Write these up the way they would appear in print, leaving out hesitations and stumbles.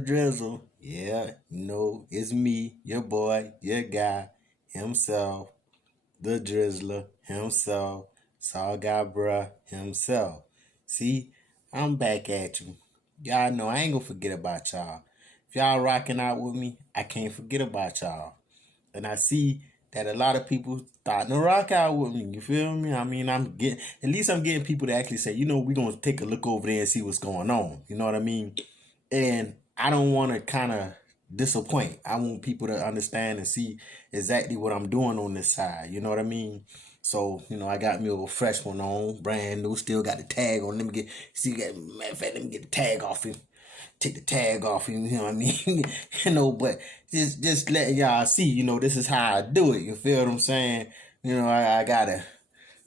Drizzle. Yeah, it's me, your boy, your guy, himself, the Drizzler, himself, Saw Guy Bruh, himself. See, I'm back at you. Y'all know I ain't gonna forget about y'all. If y'all rocking out with me, I can't forget about y'all. And I see that a lot of people starting to rock out with me. You feel me? I mean, at least I'm getting people to actually say, we're gonna take a look over there and see what's going on. You know what I mean? And I don't want to kind of disappoint. I want people to understand and see exactly what I'm doing on this side. You know what I mean? So, I got me a fresh one on, brand new, still got the tag on. Let me get the tag off him. Take the tag off him, you know what I mean? But just letting y'all see, this is how I do it. You feel what I'm saying? I gotta,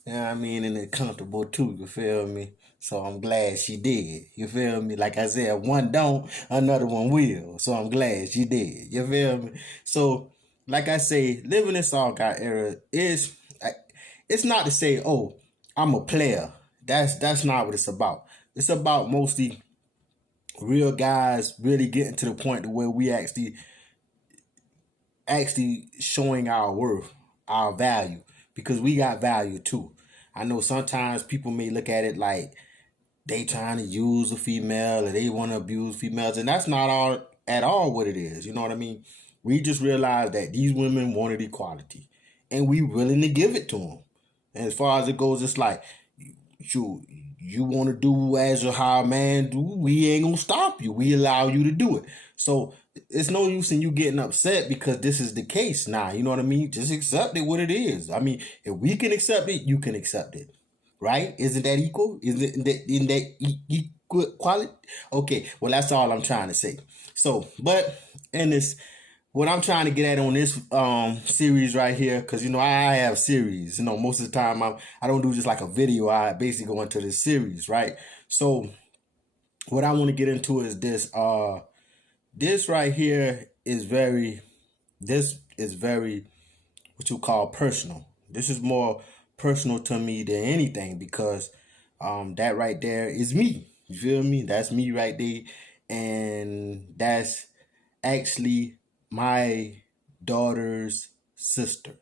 and it's comfortable too, you feel me? So I'm glad she did. You feel me? Like I said, one don't, another one will. So I'm glad she did. You feel me? So, like I say, living in Saw Guy era it's not to say, oh, I'm a player. That's not what it's about. It's about mostly real guys really getting to the point to where we actually showing our worth, our value, because we got value too. I know sometimes people may look at it like they trying to use a female or they want to abuse females, and that's not all at all what it is. You know what I mean? We just realize that these women wanted equality, and we willing to give it to them. And as far as it goes, it's like you want to do as or how a man do, we ain't gonna stop you. We allow you to do it. So it's no use in you getting upset because this is the case. Nah, you know what I mean? Just accept it what it is. I mean, if we can accept it, you can accept it. Right? Isn't that equal? Isn't that equal quality? Okay, well, that's all I'm trying to say. So, but in this, what I'm trying to get at on this series right here, because I have series. Most of the time I don't do just like a video. I basically go into this series, right? So what I want to get into is this. This right here is very what you call personal. This is more personal to me than anything because that right there is me. You feel me? That's me right there, and that's actually my daughter's sister.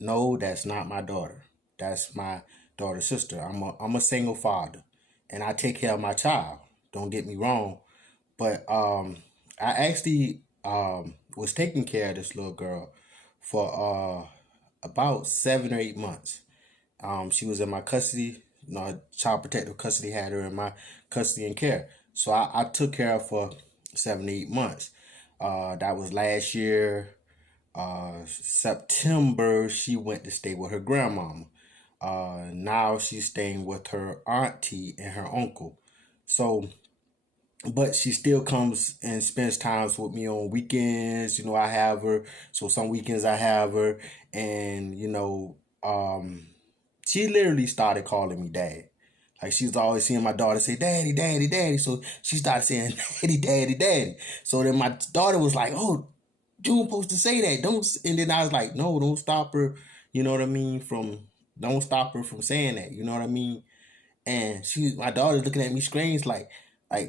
No, that's not my daughter. That's my daughter's sister. I'm a single father, and I take care of my child. Don't get me wrong, but I actually was taking care of this little girl for about 7 or 8 months. She was in my custody. Child protective custody had her in my custody and care. So I took care of her for 7 to 8 months. That was last year. September, she went to stay with her grandmama. Now she's staying with her auntie and her uncle. So, but she still comes and spends times with me on weekends. I have her. So some weekends I have her, and she literally started calling me dad. Like she's always seeing my daughter say, "Daddy, daddy, daddy." So she started saying, "Daddy, daddy, daddy." So then my daughter was like, "Oh, June supposed to say that. Don't." And then I was like, "No, don't stop her." You know what I mean? Don't stop her from saying that. You know what I mean? And my daughter's looking at me strange, like,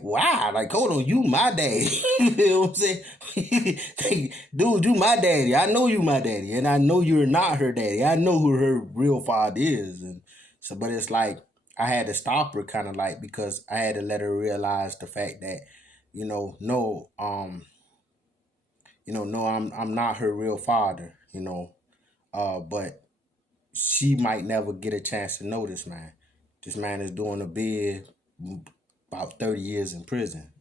wow, like, hold on, you my daddy. You know what I'm saying? Like, dude, you my daddy. I know you my daddy, and I know you're not her daddy. I know who her real father is, and so, but it's like I had to stop her, kind of like, because I had to let her realize the fact that, no, no, I'm not her real father, but she might never get a chance to know this man. This man is doing a bid about 30 years in prison.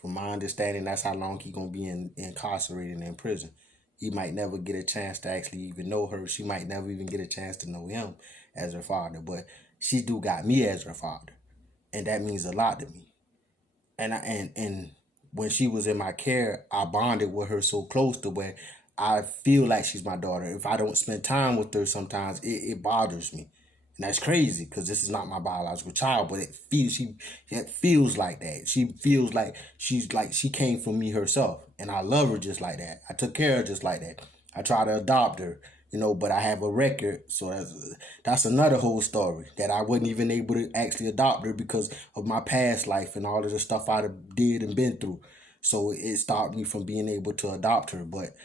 From my understanding, that's how long he's going to be incarcerated in prison. He might never get a chance to actually even know her. She might never even get a chance to know him as her father. But she do got me as her father. And that means a lot to me. And when she was in my care, I bonded with her so close to where I feel like she's my daughter. If I don't spend time with her sometimes, it bothers me. And that's crazy because this is not my biological child, but it feels like that. She feels like she came from me herself. And I love her just like that. I took care of her just like that. I try to adopt her, but I have a record. So that's another whole story that I wasn't even able to actually adopt her because of my past life and all of the stuff I did and been through. So it stopped me from being able to adopt her. But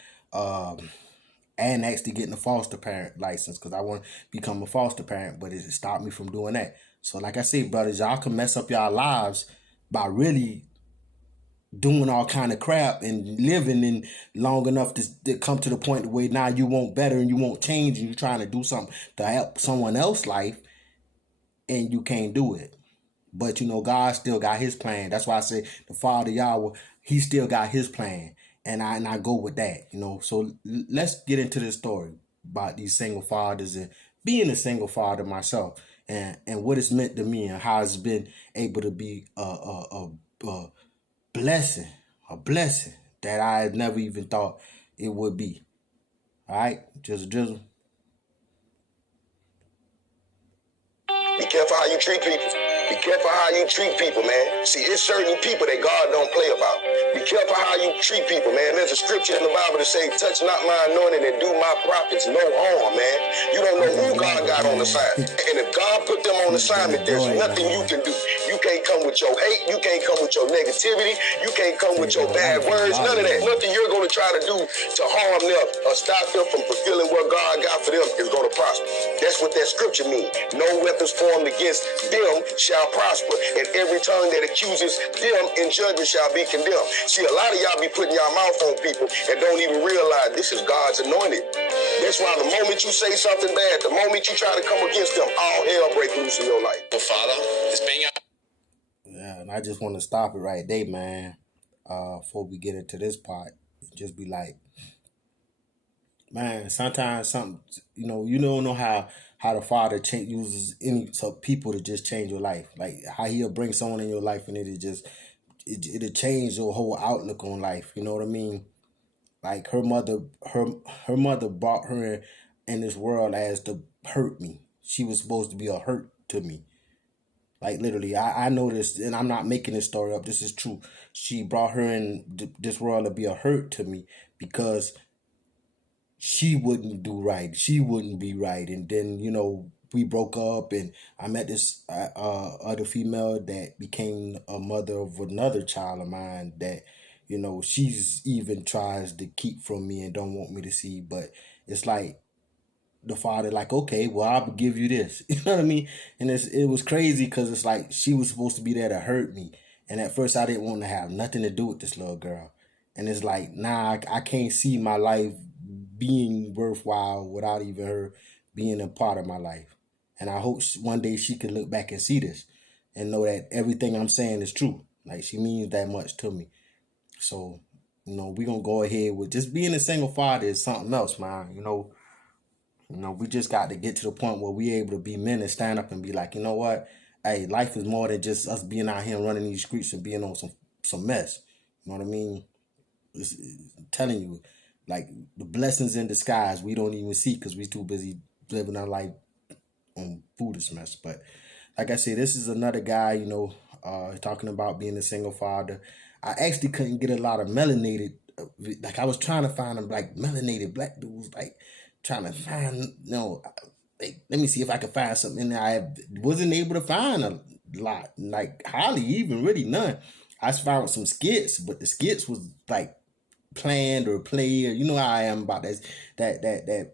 and actually getting a foster parent license, because I want to become a foster parent, but it stopped me from doing that. So like I said, brothers, y'all can mess up y'all lives by really doing all kind of crap and living in long enough to come to the point where now you want better and you want change and you're trying to do something to help someone else's life and you can't do it. But God still got his plan. That's why I say the Father Yahweh, he still got his plan. And I go with that, So let's get into this story about these single fathers and being a single father myself, and what it's meant to me and how it's been able to be a blessing, that I had never even thought it would be. All right, just drizzle. Be careful how you treat people. Be careful how you treat people, man. See, it's certain people that God don't play about. Be careful how you treat people, man. There's a scripture in the Bible that says, touch not my anointing and do my prophets no harm, man. You don't know who God got on assignment. And if God put them on assignment, there's nothing you can do. You can't come with your hate. You can't come with your negativity. You can't come with your bad words. None of that. Nothing you're going to try to do to harm them or stop them from fulfilling what God got for them is going to prosper. That's what that scripture means. No weapons formed against them shall prosper, and every tongue that accuses them in judgment shall be condemned. See, a lot of y'all be putting y'all mouth on people and don't even realize this is God's anointed. That's why the moment you say something bad, the moment you try to come against them, all hell break loose in your life. Well, Father, it's being Yeah, and I just want to stop it right there, man. Before we get into this part, just be like, man, sometimes something, you don't know how the Father uses some people to just change your life. Like how he'll bring someone in your life and it'll change your whole outlook on life. You know what I mean? Like her mother brought her in this world as to hurt me. She was supposed to be a hurt to me. Like literally, I noticed, and I'm not making this story up. This is true. She brought her in this world to be a hurt to me because she wouldn't do right. She wouldn't be right. And then, we broke up and I met this other female that became a mother of another child of mine that, she's even tries to keep from me and don't want me to see. But it's like the Father, like, okay, well, I'll give you this. You know what I mean? And it was crazy because it's like she was supposed to be there to hurt me. And at first I didn't want to have nothing to do with this little girl. And it's like, nah, I can't see my life being worthwhile without even her being a part of my life. And I hope one day she can look back and see this and know that everything I'm saying is true. Like, she means that much to me. So, we're going to go ahead with just being a single father is something else, man. We just got to get to the point where we're able to be men and stand up and be like, you know what? Hey, life is more than just us being out here running these streets and being on some mess. You know what I mean? It's telling you, like, the blessings in disguise we don't even see because we too busy living our life on foolish mess. But like I said, this is another guy, talking about being a single father. I actually couldn't get a lot of melanated, like I was trying to find them like melanated black dudes, like trying to find, like, let me see if I could find something in there. I wasn't able to find a lot, like hardly even really none. I found some skits, but the skits was like planned or played. You know how I am about that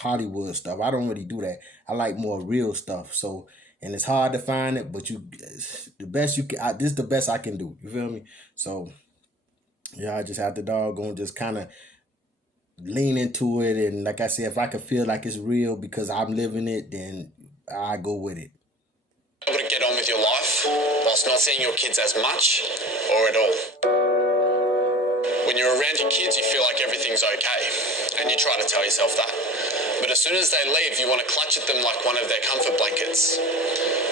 Hollywood stuff. I don't really do that. I like more real stuff. So, and it's hard to find it, but the best you can. This is the best I can do. You feel me? So, yeah, I just have to doggone just kind of lean into it, and like I said, if I can feel like it's real because I'm living it, then I go with it. able to get on with your life whilst not seeing your kids as much or at all. When you're around your kids, you feel like everything's okay, and you try to tell yourself that. But as soon as they leave, you want to clutch at them like one of their comfort blankets.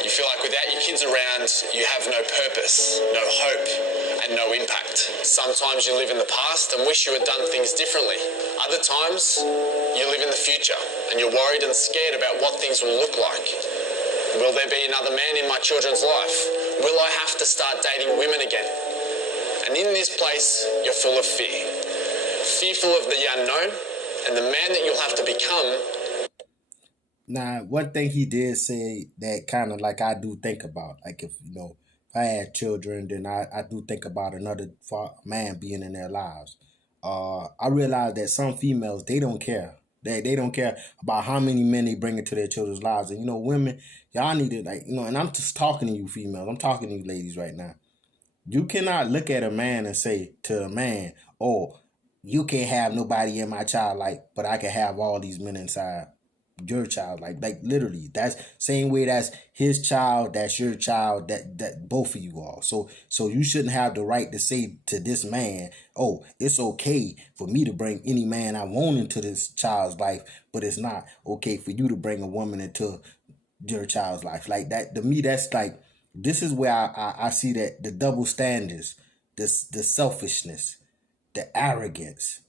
You feel like without your kids around, you have no purpose, no hope, and no impact. Sometimes you live in the past and wish you had done things differently. Other times, you live in the future and you're worried and scared about what things will look like. Will there be another man in my children's life? Will I have to start dating women again? And in this place, you're full of fear. Fearful of the unknown and the man that you'll have to become. Now, one thing he did say that kind of like I do think about, like if, I had children, then I do think about another man being in their lives. I realize that some females, they don't care. They don't care about how many men they bring into their children's lives. And women, y'all need to, like, and I'm just talking to you females. I'm talking to you ladies right now. You cannot look at a man and say to a man, "Oh, you can't have nobody in my child life, but I can have all these men inside your child." Like literally, that's same way that's his child, that's your child, that both of you are. So you shouldn't have the right to say to this man, "Oh, it's okay for me to bring any man I want into this child's life, but it's not okay for you to bring a woman into your child's life." Like that, to me, that's like, this is where I see that the double standards, this the selfishness, the arrogance.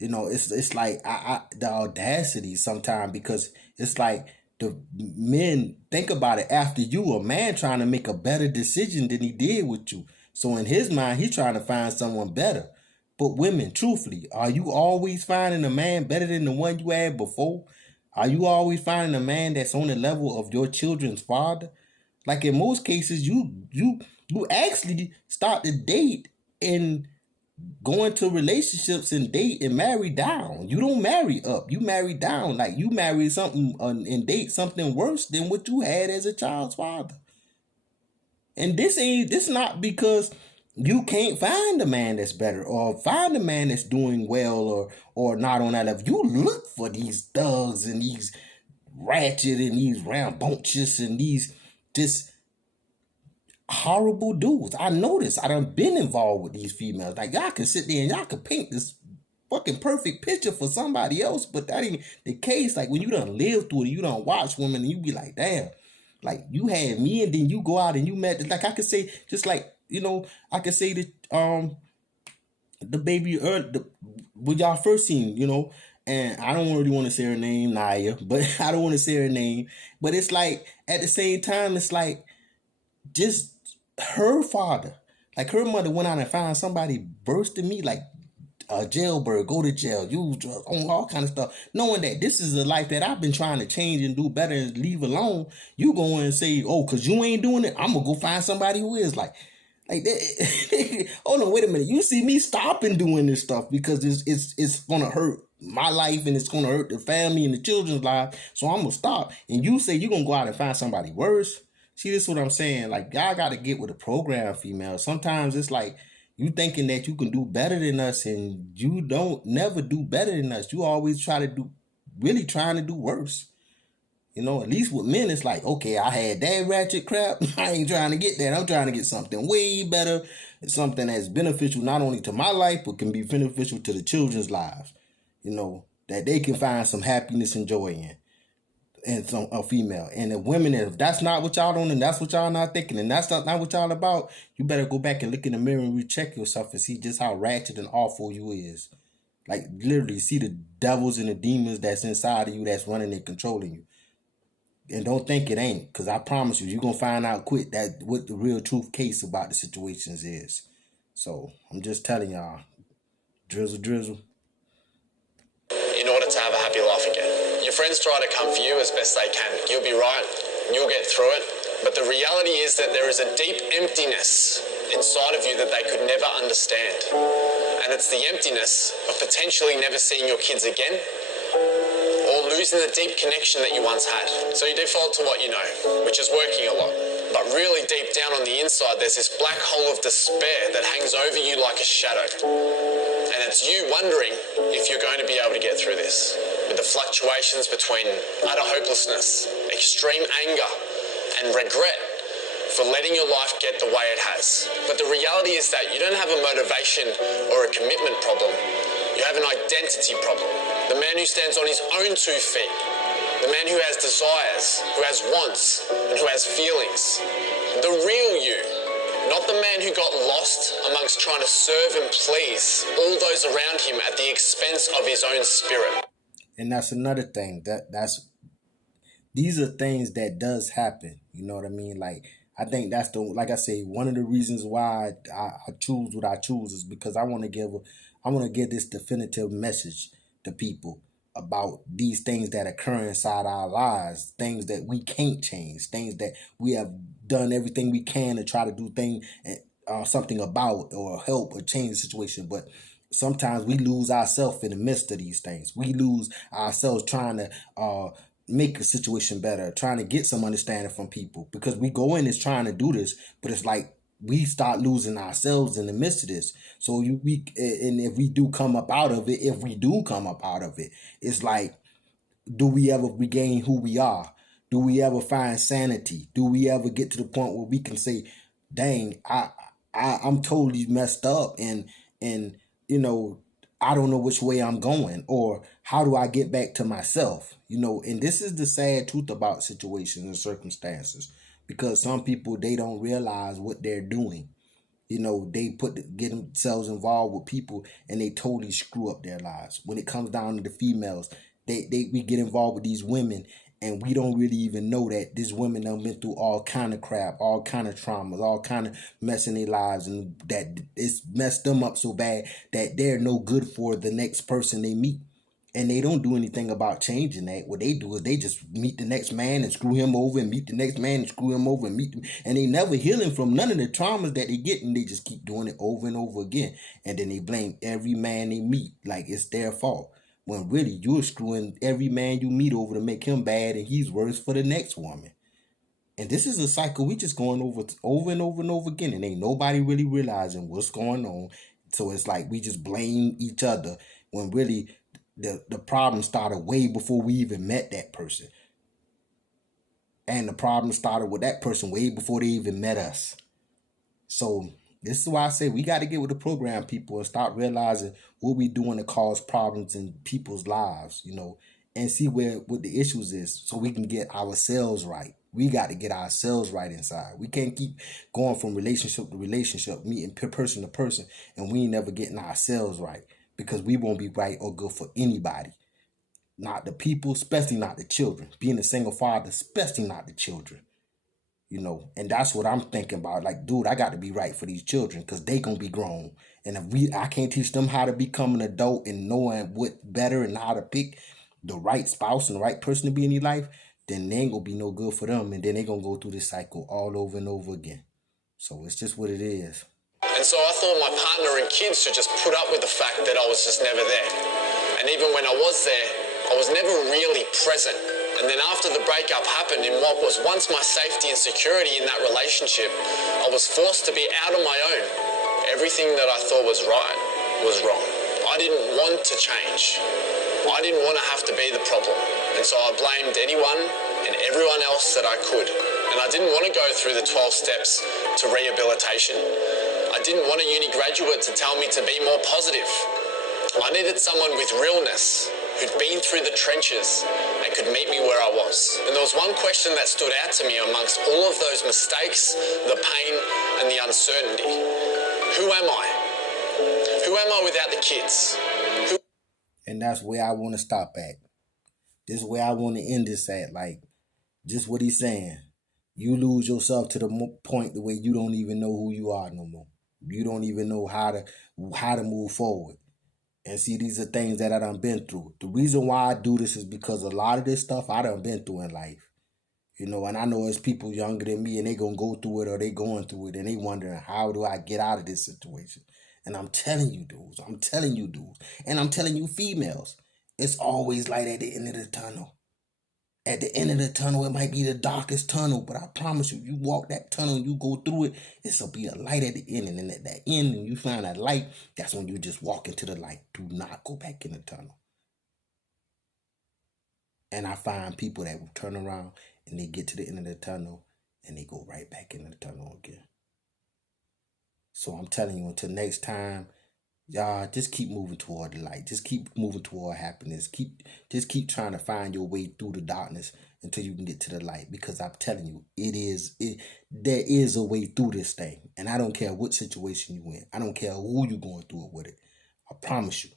It's like the audacity sometimes, because it's like the men think about it after you, a man trying to make a better decision than he did with you. So in his mind, he's trying to find someone better. But women, truthfully, are you always finding a man better than the one you had before? Are you always finding a man that's on the level of your children's father? Like in most cases, you actually start to date and go into relationships and date and marry down. You don't marry up. You marry down. Like you marry something and date something worse than what you had as a child's father. And this not because you can't find a man that's better or find a man that's doing well or not on that level. You look for these thugs and these ratchet and these rambunctious and these just horrible dudes. I noticed. I done been involved with these females. Like, y'all can sit there and y'all can paint this fucking perfect picture for somebody else, but that ain't the case. Like, when you done live through it, you done watch women, and you be like, damn, like, you had me, and then you go out and you met, like, I could say, just like, I could say that, the baby, when y'all first seen, and I don't really want to say her name, Naya, but I don't want to say her name, but it's like, at the same time, it's like, just her father, like her mother went out and found somebody worse than me, like a jailbird, go to jail, use drugs, on all kind of stuff, knowing that this is a life that I've been trying to change and do better and leave alone. You go and say, "Oh, cause you ain't doing it, I'm gonna go find somebody who is." Like that. Hold on, wait a minute. You see me stopping doing this stuff because it's gonna hurt my life and it's gonna hurt the family and the children's life. So I'm gonna stop. And you say you're gonna go out and find somebody worse. See, this is what I'm saying. Like, y'all got to get with the program, female. Sometimes it's like you thinking that you can do better than us, and you don't never do better than us. You always really trying to do worse. At least with men, it's like, okay, I had that ratchet crap. I ain't trying to get that. I'm trying to get something way better. Something that's beneficial not only to my life, but can be beneficial to the children's lives. That they can find some happiness and joy in. And some a female, and the women, if that's not what y'all doing and that's what y'all not thinking and that's not what y'all about, you better go back and look in the mirror and recheck yourself and see just how ratchet and awful you is. Like, literally see the devils and the demons that's inside of you that's running and controlling you. And don't think it ain't, because I promise you're gonna find out quick that what the real truth case about the situations is. So I'm just telling y'all, drizzle. In order to have a happy life again. Your friends try to come for you as best they can. You'll be right. You'll get through it. But the reality is that there is a deep emptiness inside of you that they could never understand. And it's the emptiness of potentially never seeing your kids again or losing the deep connection that you once had. So you default to what you know, which is working a lot. But really deep down on the inside, there's this black hole of despair that hangs over you like a shadow. And it's you wondering if you're going to be able to get through this. With the fluctuations between utter hopelessness, extreme anger, and regret for letting your life get the way it has. But the reality is that you don't have a motivation or a commitment problem. You have an identity problem. The man who stands on his own 2 feet. The man who has desires, who has wants, and who has feelings. The real you. Not the man who got lost amongst trying to serve and please all those around him at the expense of his own spirit. And that's another thing. These are things that does happen. You know what I mean? Like, I think that's like I say, one of the reasons why I choose what I choose is because I want to give this definitive message to people. about these things that occur inside our lives, things that we can't change, things that we have done everything we can to try to do something about or help or change the situation. But sometimes we lose ourselves in the midst of these things. We lose ourselves trying to make a situation better, trying to get some understanding from people, because we go in as trying to do this, but it's like we start losing ourselves in the midst of this. So and if we do come up out of it, it's like, do we ever regain who we are? Do we ever find sanity? Do we ever get to the point where we can say, dang, I'm totally messed up, and I don't know which way I'm going, or how do I get back to myself? And this is the sad truth about situations and circumstances, because some people, they don't realize what they're doing. They get themselves involved with people and they totally screw up their lives. When it comes down to the females, we get involved with these women, and we don't really even know that these women have been through all kind of crap, all kind of traumas, all kind of mess in their lives, and that it's messed them up so bad that they're no good for the next person they meet. And they don't do anything about changing that. What they do is they just meet the next man and screw him over, and meet the next man and screw him over, and meet them. And they never healing from none of the traumas that they get, and they just keep doing it over and over again. And then they blame every man they meet like it's their fault, when really you're screwing every man you meet over to make him bad, and he's worse for the next woman. And this is a cycle we just going over and over and over again, and ain't nobody really realizing what's going on. So it's like we just blame each other, when really the problem started way before we even met that person. And the problem started with that person way before they even met us. So this is why I say we got to get with the program, people, and start realizing what we doing to cause problems in people's lives, and see what the issues is, so we can get ourselves right. We got to get ourselves right inside. We can't keep going from relationship to relationship, meeting person to person, and we ain't never getting ourselves right, because we won't be right or good for anybody. Not the people, especially not the children. Being a single father, especially not the children. And that's what I'm thinking about. Like, dude, I got to be right for these children, because they gonna be grown. And if I can't teach them how to become an adult and knowing what better and how to pick the right spouse and the right person to be in their life, then they ain't gonna be no good for them. And then they gonna go through this cycle all over and over again. So it's just what it is. And so I thought my partner and kids should just put up with the fact that I was just never there. And even when I was there, I was never really present. And then after the breakup happened, in what was once my safety and security in that relationship, I was forced to be out on my own. Everything that I thought was right was wrong. I didn't want to change. I didn't want to have to be the problem. And so I blamed anyone and everyone else that I could. And I didn't want to go through the 12 steps to rehabilitation. I didn't want a uni graduate to tell me to be more positive. I needed someone with realness, who'd been through the trenches and could meet me where I was. And there was one question that stood out to me amongst all of those mistakes, the pain, and the uncertainty. Who am I? Who am I without the kids? And that's where I want to stop at. This is where I want to end this at. Like, just what he's saying. You lose yourself to the point the way you don't even know who you are no more. You don't even know how to move forward. And see, these are things that I done been through. The reason why I do this is because a lot of this stuff I done been through in life. And I know it's people younger than me, and they gonna go through it, or they going through it, and they wondering, how do I get out of this situation? And I'm telling you dudes, and I'm telling you females, it's always light at the end of the tunnel. At the end of the tunnel, it might be the darkest tunnel, but I promise you, you walk that tunnel and you go through it, it'll be a light at the end. And then at that end, when you find that light, that's when you just walk into the light. Do not go back in the tunnel. And I find people that will turn around and they get to the end of the tunnel and they go right back into the tunnel again. So I'm telling you, until next time, y'all, just keep moving toward the light. Just keep moving toward happiness. Just keep trying to find your way through the darkness until you can get to the light. Because I'm telling you, there is a way through this thing. And I don't care what situation you in. I don't care who you're going through it with it. I promise you,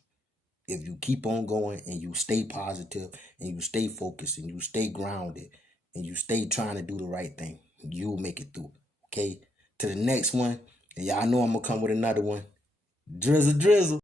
if you keep on going and you stay positive and you stay focused and you stay grounded and you stay trying to do the right thing, you'll make it through. Okay? To the next one. And y'all know I'm going to come with another one. Drizzle.